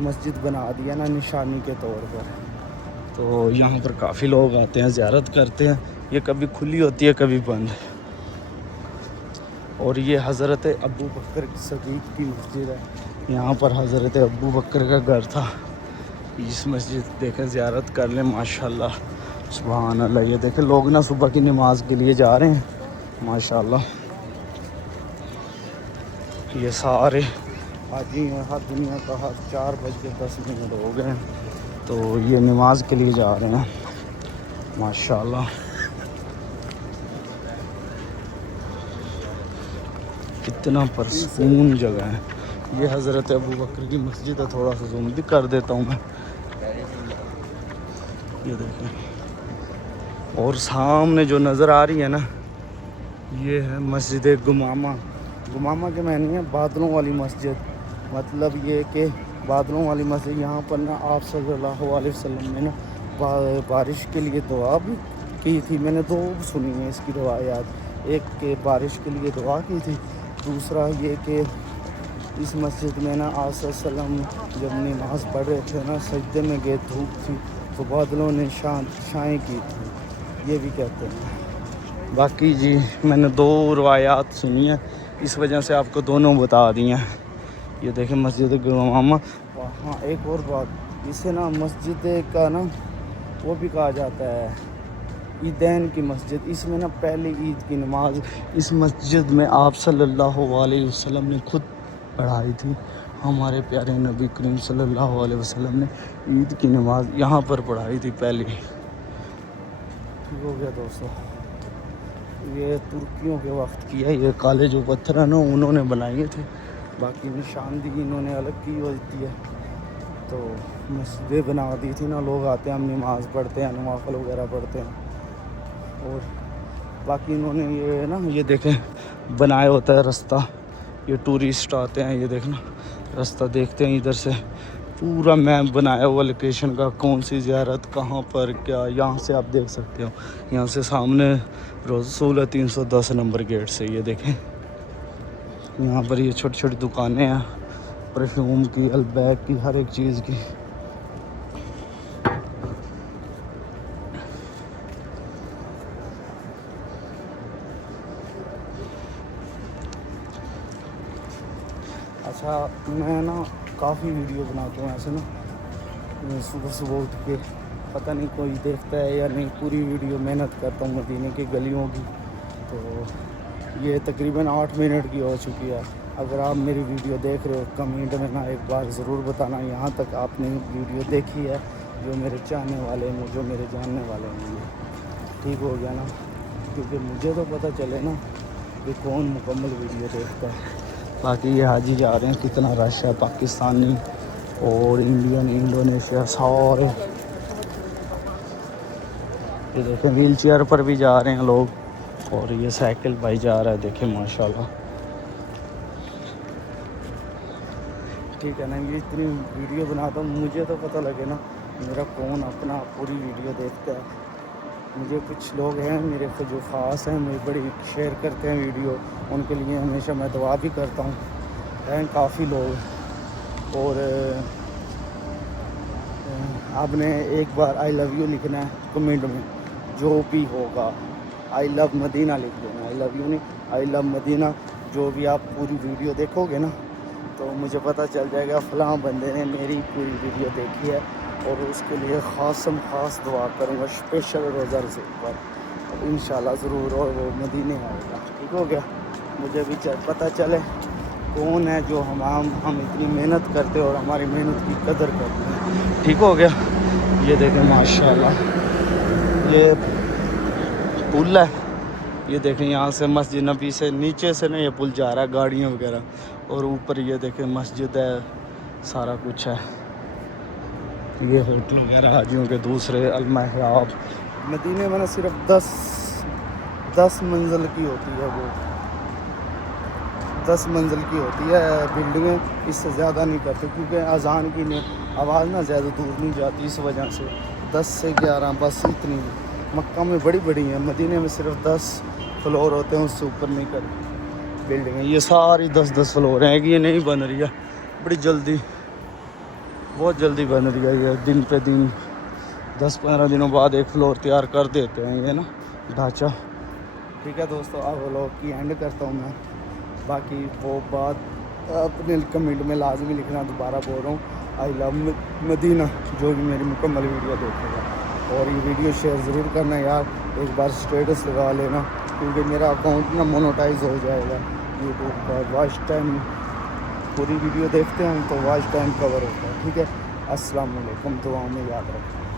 مسجد بنا دیا نا نشانی کے طور پر. تو یہاں پر کافی لوگ آتے ہیں, زیارت کرتے ہیں. یہ کبھی کھلی ہوتی ہے کبھی بند. اور یہ حضرت ابو بکر صدیق کی مسجد ہے. یہاں پر حضرت ابو بکر کا گھر تھا. اس مسجد دیکھیں زیارت کر لیں ماشاءاللہ سبحان اللہ. یہ دیکھیں لوگ نا صبح کی نماز کے لیے جا رہے ہیں ماشاءاللہ. یہ سارے حاجی ہیں, ہر دنیا کا, ہر 4:10 ہو گئے ہیں تو یہ نماز کے لیے جا رہے ہیں ماشاءاللہ. کتنا پرسکون جگہ ہے. یہ حضرت ابو بکر کی مسجد ہے. تھوڑا سا زوم بھی کر دیتا ہوں میں. یہ دیکھیں, اور سامنے جو نظر آ رہی ہے نا یہ ہے مسجد گمامہ. گمامہ کے معنی ہے بادلوں والی مسجد. مطلب یہ کہ بادلوں والی مسجد. یہاں پر نا آپ صلی اللہ علیہ وسلم نے نا بارش کے لیے دعا بھی کی تھی. میں نے 2 سنی ہیں اس کی روایات. ایک کہ بارش کے لیے دعا کی تھی, دوسرا یہ کہ اس مسجد میں نا آپ صلی اللہ علیہ وسلم جب نماز پڑھ رہے تھے نا سجدے میں گئے, دھوپ تھی تو بادلوں نے چھائیں کی تھی, یہ بھی کہتے ہیں. باقی جی میں نے 2 روایات سنی ہیں, اس وجہ سے آپ کو دونوں بتا دی ہیں. یہ دیکھیں مسجد گمامہ. ہاں ایک اور بات, اسے نا مسجد کا نا وہ بھی کہا جاتا ہے عیدین کی مسجد. اس میں نا پہلی عید کی نماز اس مسجد میں آپ صلی اللہ علیہ وسلم نے خود پڑھائی تھی. ہمارے پیارے نبی کریم صلی اللہ علیہ وسلم نے عید کی نماز یہاں پر پڑھائی تھی پہلی. ٹھیک ہو گیا دوستو. یہ ترکیوں کے وقت کی ہے. یہ کالے جو پتھر ہیں نا انہوں نے بنائے تھے. باقی نشاندہی انہوں نے الگ کی ہوتی ہے. تو مسجدیں بنا دی تھی نا, لوگ آتے ہیں, ہم نماز پڑھتے ہیں, نوافل وغیرہ پڑھتے ہیں. اور باقی انہوں نے یہ نا یہ دیکھیں بنایا ہوتا ہے رستہ. یہ ٹورسٹ آتے ہیں, یہ دیکھنا رستہ دیکھتے ہیں ادھر سے. پورا میپ بنایا ہوا لوکیشن کا, کون سی زیارت کہاں پر کیا. یہاں سے آپ دیکھ سکتے ہو, یہاں سے سامنے رسول 310 نمبر گیٹ سے. یہ دیکھیں یہاں پر یہ چھوٹی چھوٹی دکانیں ہیں پرفیوم کی, البیک کی, ہر ایک چیز کی. اچھا میں نا کافی ویڈیو بناتا ہوں ایسے نا, صبح صبح اٹھ کے. پتہ نہیں کوئی دیکھتا ہے یا نہیں. پوری ویڈیو محنت کرتا ہوں مدینے کی گلیوں کی. تو یہ تقریباً 8 منٹ کی ہو چکی ہے. اگر آپ میری ویڈیو دیکھ رہے ہو کمنٹ میں نا ایک بار ضرور بتانا یہاں تک آپ نے ویڈیو دیکھی ہے. جو میرے چاہنے والے ہیں, جو میرے جاننے والے ہیں. ٹھیک ہو گیا نا, کیونکہ مجھے تو پتہ چلے نا کہ کون مکمل ویڈیو دیکھتا ہے. باقی یہ حاجی جا رہے ہیں, کتنا رش ہے. پاکستانی اور انڈین, انڈونیشیا سارے. یہ دیکھیں ویل چیئر پر بھی جا رہے ہیں لوگ. اور یہ سائیکل بھائی جا رہا ہے, دیکھیں ماشاءاللہ. ٹھیک ہے نا, یہ اتنی ویڈیو بناتا ہوں مجھے تو پتہ لگے نا میرا کون اپنا پوری ویڈیو دیکھتا ہے. مجھے کچھ لوگ ہیں میرے کو جو خاص ہیں, مجھے بڑی شیئر کرتے ہیں ویڈیو. ان کے لیے ہمیشہ میں دعا بھی کرتا ہوں. ہیں کافی لوگ. اور آپ نے ایک بار آئی لو یو لکھنا ہے کمنٹ میں, جو بھی ہوگا. آئی لو مدینہ لکھ دینا, آئی لو یو نہیں, آئی لو مدینہ. جو بھی آپ پوری ویڈیو دیکھو گے نا تو مجھے پتہ چل جائے گا فلاں بندے نے میری پوری ویڈیو دیکھی ہے. اور اس کے لیے خاص دعا کروں گا اسپیشل روزہ سے پر. انشاءاللہ ضرور, اور وہ مدینے آئے گا. ٹھیک ہو گیا. مجھے بھی پتہ چلے کون ہے جو ہم اتنی محنت کرتے اور ہماری محنت کی قدر کرتے ہیں. ٹھیک ہو گیا. یہ دیکھیں ماشاءاللہ یہ پل ہے. یہ دیکھیں یہاں سے مسجد نبی سے نیچے سے نا یہ پل جا رہا ہے گاڑیاں وغیرہ. اور اوپر یہ دیکھیں مسجد ہے, سارا کچھ ہے. یہ ہوٹل وغیرہ حاجیوں کے دوسرے. المحراب مدینے میں نا صرف 10 منزل کی ہوتی ہے. وہ 10 منزل کی ہوتی ہے بلڈنگیں, اس سے زیادہ نہیں کرتے کیونکہ اذان کی آواز نا زیادہ دور نہیں جاتی. اس وجہ سے 10 سے 11 بس اتنی. مکہ میں بڑی بڑی ہیں, مدینے میں صرف 10 فلور ہوتے ہیں, اس سے اوپر نہیں کرتے بلڈنگیں. یہ ساری 10 فلور ہیں. یہ نہیں بن رہی ہے بڑی جلدی. بہت جلدی بن رہی ہے یہ، دن پہ دن 10-15 دنوں بعد ایک فلور تیار کر دیتے ہیں یہ نا ڈھانچہ. ٹھیک ہے دوستو، اب ولاگ کی اینڈ کرتا ہوں میں. باقی وہ بات اپنے کمنٹ میں لازمی لکھنا، دوبارہ بول رہا ہوں آئی لو مدینہ جو بھی میری مکمل ویڈیو دیکھے گا. اور یہ ویڈیو شیئر ضرور کرنا یار، ایک بار اسٹیٹس لگا لینا کیونکہ میرا اکاؤنٹ نا مونوٹائز ہو جائے گا یوٹیوب پر. واچ ٹائم پوری ویڈیو دیکھتے ہیں تو واچ ٹائم کور ہوتا ہے. ٹھیک ہے، السلام علیکم، دعاؤں میں یاد رکھیں.